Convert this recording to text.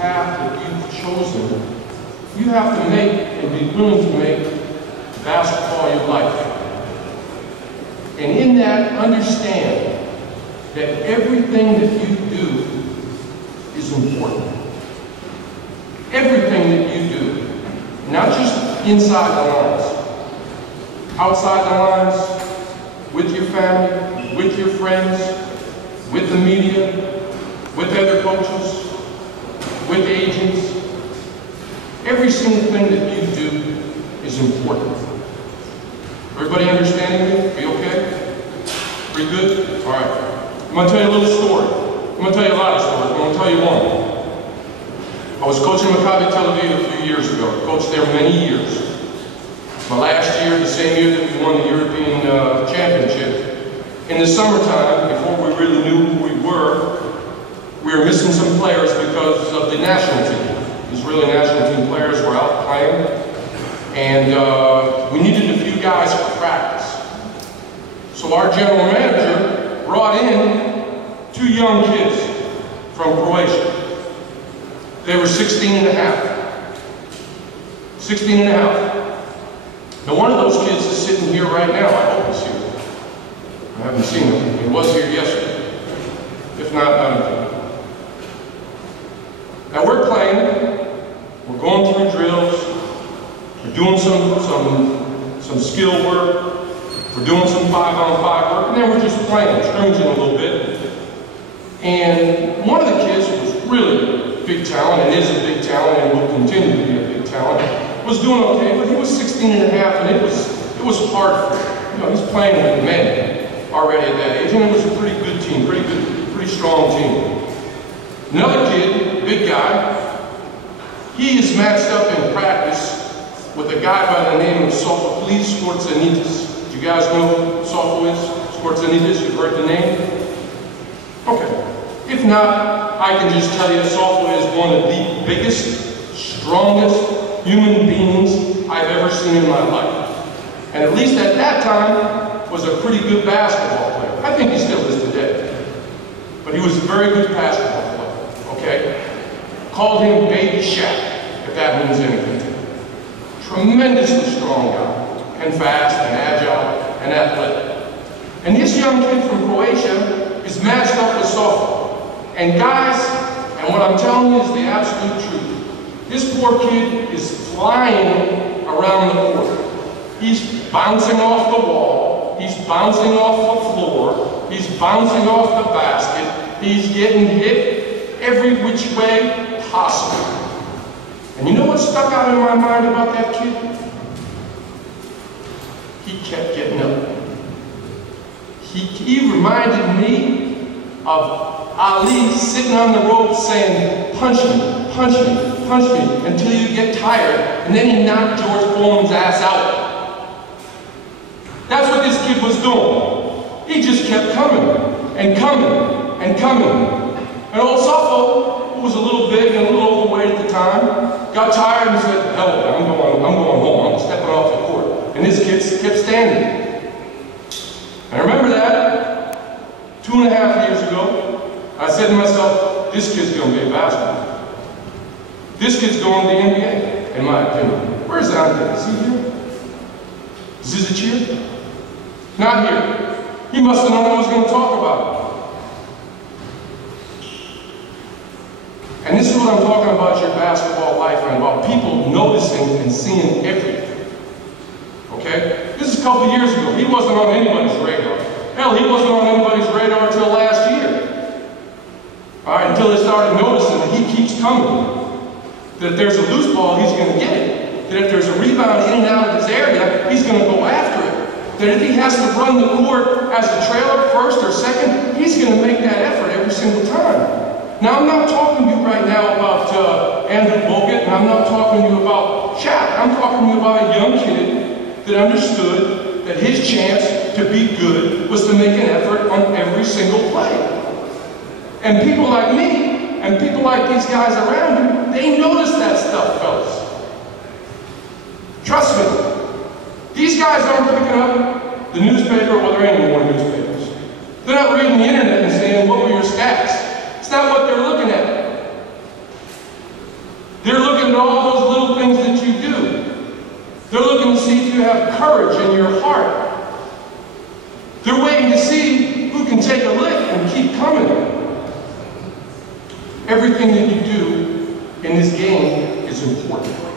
path that you've chosen, you have to make and be willing to make basketball your life. And in that, understand that everything that you do is important. Everything that you do, not just inside the lines, outside the lines, with your family, with your friends, with the media, with other coaches, with agents. Every single thing that you do is important. Everybody understanding me? Be okay? Pretty good? All right. I'm going to tell you a little story. I'm going to tell you a lot of stories. I'm going to tell you one. I was coaching Maccabi Tel Aviv a few years ago. I coached there many years. My last year, the same year that we won the European Championship. In the summertime, before we really knew who we were missing some players because of the national team. Israeli national team players were out playing. And we needed a few guys for practice. So our general manager brought in 2 young kids from Croatia. They were 16 and a half. 16 and a half. Now one of those kids is sitting here right now. I hope he's here. I haven't seen him. He was here yesterday. If not, none of them. Now we're playing. We're going through drills. We're doing some skill work. We're doing some 5-on-5 work, and then we're just playing, scrimmaging a little bit. And one of the kids was really big talent, and is a big talent, and will continue to be a big talent, was doing okay, but he was 16 and a half, and it was hard for him. You know, he's playing with men already at that age, and it was a pretty good team, pretty strong team. Another kid, big guy, he is matched up in practice with a guy by the name of Sophocles Sfortsanitis. Do you guys know who Sophocles Sfortsanitis? You've heard the name? Okay. If not, I can just tell you Sophocles is one of the biggest, strongest human beings I've ever seen in my life. And at least at that time, was a pretty good basketball player. I think he still is today. But he was a very good basketball player, okay? Called him Baby Shaq, if that means anything to you. Tremendously strong guy, and fast, and agile, and athletic. And this young kid from Croatia is matched up with Sophocles. And guys, and what I'm telling you is the absolute truth. This poor kid is flying around the court. He's bouncing off the wall. He's bouncing off the floor. He's bouncing off the basket. He's getting hit every which way possible. And you know what stuck out in my mind about that kid? He kept getting up. He reminded me of Ali sitting on the rope saying, punch me, punch me, punch me, until you get tired, and then he knocked George Foreman's ass out. That's what this kid was doing. He just kept coming, and coming, and coming. And old Sopho, who was a little big and a little overweight at the time, got tired and said, hell, I'm going home, I'm stepping off the court. And this kid kept standing. I remember that 2.5 years ago. I said to myself, this kid's going to be a basketball. This kid's going to the NBA, in my opinion. Where's Andre? Is he here? Zizic here? Not here. He must have known I was going to talk about it. And this is what I'm talking about, your basketball life, and about people noticing and seeing everything. Okay? This is a couple years ago. He wasn't on anybody's radar. Hell, he wasn't on anybody's radar until last year. All right, until they started noticing that he keeps coming. That if there's a loose ball, he's going to get it. That if there's a rebound in and out of his area, he's going to go after it. That if he has to run the court as a trailer, first or second, he's going to make that effort every single time. Now, I'm not talking to you right now about Andrew Bogut, and I'm not talking to you about Shaq. I'm talking to you about a young kid that understood that his chance to be good was to make an effort on every single play. And people like me, and people like these guys around you, they notice that stuff, fellas. Trust me. These guys aren't picking up the newspaper, well, there ain't any more newspapers. They're not reading the internet and saying, what were your stats? It's not what they're looking at. looking at all those little things that you do. They're looking to see if you have courage in your heart. They're waiting to see who can take a lick and keep coming. Everything that you do in this game is important.